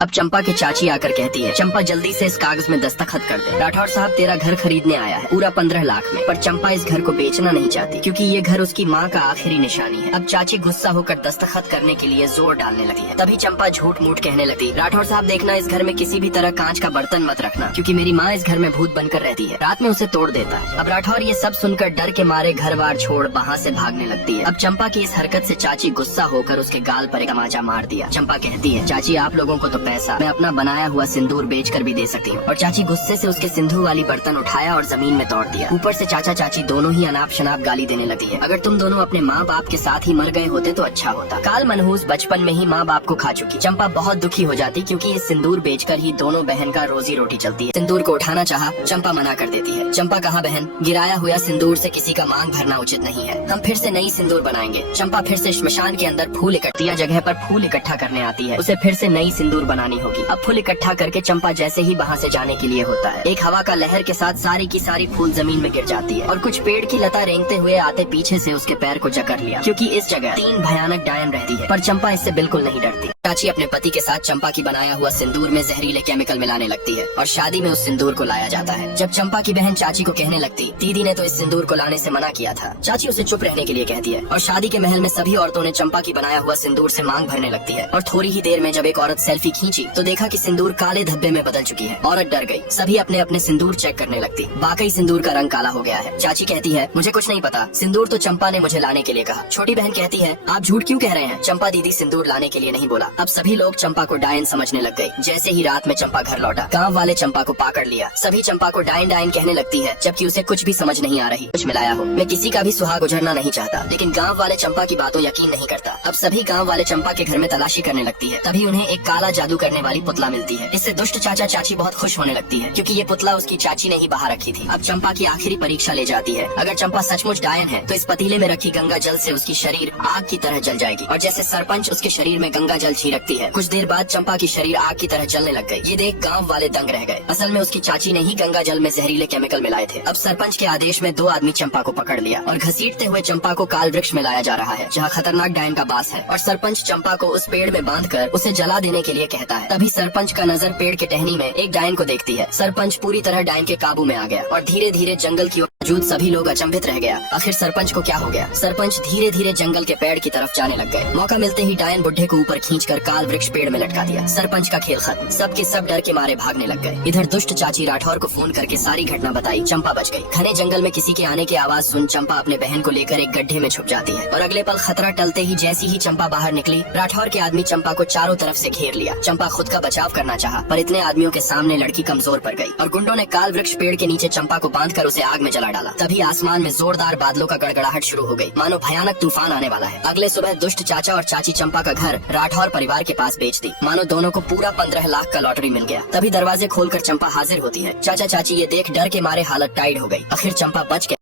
अब चंपा की चाची आकर कहती है, चंपा जल्दी से इस कागज में दस्तखत कर दे। राठौर साहब तेरा घर खरीदने आया है पूरा 15 लाख में, पर चंपा इस घर को बेचना नहीं चाहती क्योंकि ये घर उसकी माँ का आखिरी निशानी है। अब चाची गुस्सा होकर दस्तखत करने के लिए जोर डालने लगी है। तभी चंपा झूठ मूठ कहने लगती, राठौर साहब देखना इस घर में किसी भी तरह कांच का बर्तन मत रखना क्योंकि मेरी माँ इस घर में भूत बनकर रहती है, रात में उसे तोड़ देता है। अब राठौर ये सब सुनकर डर के मारे घर बार छोड़ वहाँ से भागने लगती है। अब चंपा की इस हरकत से चाची गुस्सा होकर उसके गाल पर एक तमाचा मार दिया। चंपा कहती है, चाची आप लोगों को तो पैसा मैं अपना बनाया हुआ सिंदूर बेचकर भी दे सकती हूँ। और चाची गुस्से से उसके सिंदूर वाली बर्तन उठाया और जमीन में तोड़ दिया। ऊपर से चाचा चाची दोनों ही अनाप शनाप गाली देने लगी है। अगर तुम दोनों अपने माँ बाप के साथ ही मर गए होते तो अच्छा होता। काल मनहूस बचपन में ही माँ बाप को खा चुकी चंपा बहुत दुखी हो जाती क्योंकि इस सिंदूर बेचकर ही दोनों बहन का रोजी रोटी चलती है। सिंदूर को उठाना चाहा, चंपा मना कर देती है। चंपा कहा, बहन गिराया हुआ सिंदूर से किसी का मांग भरना उचित नहीं है, हम फिर से नई सिंदूर बनाएंगे। चंपा फिर से श्मशान के अंदर फूल इकट्ठा जगह पर फूल इकट्ठा करने आती है। उसे फिर से नई सिंदूर बनानी होगी। अब फूल इकट्ठा करके चंपा जैसे ही वहाँ से जाने के लिए होता है, एक हवा का लहर के साथ सारी की सारी फूल जमीन में गिर जाती है और कुछ पेड़ की लता रेंगते हुए आते पीछे से उसके पैर को जकड़ लिया क्योंकि इस जगह 3 भयानक डायन रहती है। पर चंपा इससे बिल्कुल नहीं डरती। चाची अपने पति के साथ चंपा की बनाया हुआ सिंदूर में जहरीले केमिकल मिलाने लगती है और शादी में उस सिंदूर को लाया जाता है। जब चंपा की बहन चाची को कहने लगती, दीदी ने तो इस सिंदूर को लाने से मना किया था, चाची उसे चुप रहने के लिए कहती है और शादी के महल में सभी औरतों ने चंपा की बनाया हुआ सिंदूर से मांग भरने लगती है। और थोड़ी ही देर में जब एक औरत सेल्फी खींची तो देखा कि सिंदूर काले धब्बे में बदल चुकी है। औरत डर गई, सभी अपने अपने सिंदूर चेक करने लगती। वाकई सिंदूर का रंग काला हो गया है। चाची कहती है, मुझे कुछ नहीं पता, सिंदूर तो चंपा ने मुझे लाने के लिए कहा। छोटी बहन कहती है, आप झूठ क्यों कह रहे हैं, चंपा दीदी सिंदूर लाने के लिए नहीं बोला। अब सभी लोग चंपा को डायन समझने लग गए। जैसे ही रात में चंपा घर लौटा, गाँव वाले चंपा को पकड़ लिया। सभी चंपा को डायन डायन कहने लगती है जबकि उसे कुछ भी समझ नहीं आ रही। कुछ मिलाया हो, मैं किसी का भी सुहाग गुजरना नहीं चाहता, लेकिन गाँव वाले चंपा की बातों यकीन नहीं करता। अब सभी गाँव वाले चंपा के घर में तलाशी करने लगती है। तभी उन्हें एक काला जादू करने वाली पुतला मिलती है। इससे दुष्ट चाचा चाची बहुत खुश होने लगती है क्योंकि ये पुतला उसकी चाची ने ही बाहर रखी थी। अब चंपा की आखिरी परीक्षा ले जाती है। अगर चंपा सचमुच डायन है तो इस पतीले में रखी गंगा जल से उसकी शरीर आग की तरह जल जाएगी और जैसे सरपंच उसके शरीर में गंगा जल छिड़कती है, कुछ देर बाद चंपा की शरीर आग की तरह जलने लग गई। ये देख गाँव वाले दंग रह गए। असल में उसकी चाची ने ही गंगा जल में जहरीले केमिकल मिलाए थे। अब सरपंच के आदेश में 2 आदमी चंपा को पकड़ लिया और घसीटते हुए चंपा को काल वृक्ष में लाया जा रहा है जहाँ खतरनाक डायन का बास है। और सरपंच चंपा को उस पेड़ में बांधकर उसे जला देने के लिए कहता है। तभी सरपंच का नजर पेड़ के टहनी में एक डायन को देखती है। सरपंच पूरी तरह डायन के काबू में आ गया और धीरे धीरे जंगल की ओर मौजूद सभी लोग अचंभित रह गया। आखिर सरपंच को क्या हो गया। सरपंच धीरे धीरे जंगल के पेड़ की तरफ जाने लग गए। मौका मिलते ही डायन बुढ़े को ऊपर खींचकर काल वृक्ष पेड़ में लटका दिया। सरपंच का खेल खत्म। सब के सब डर के मारे भागने लग गए। इधर दुष्ट चाची राठौर को फोन करके सारी घटना बताई। चंपा बच गई। घने जंगल में किसी के आने की आवाज सुन चंपा अपने बहन को लेकर एक गड्ढे में छुप जाती है और अगले पल खतरा टलते ही जैसी ही चंपा बाहर निकली, राठौर के आदमी चंपा को चारों तरफ से घेर लिया। चंपा खुद का बचाव करना चाहा पर इतने आदमियों के सामने लड़की कमजोर पड़ गई और गुंडों ने काल वृक्ष पेड़ के नीचे चंपा को बांधकर उसे आग में जला डाला। तभी आसमान में जोरदार बादलों का गड़गड़ाहट शुरू हो गई, मानो भयानक तूफान आने वाला है। अगले सुबह दुष्ट चाचा और चाची चंपा का घर राठौर परिवार के पास बेच दी, मानो दोनों को पूरा 15 लाख का लॉटरी मिल गया। तभी दरवाजे खोलकर चंपा हाजिर होती है। चाचा चाची ये देख डर के मारे हालत टाइट हो गई। आखिर चंपा बच गई।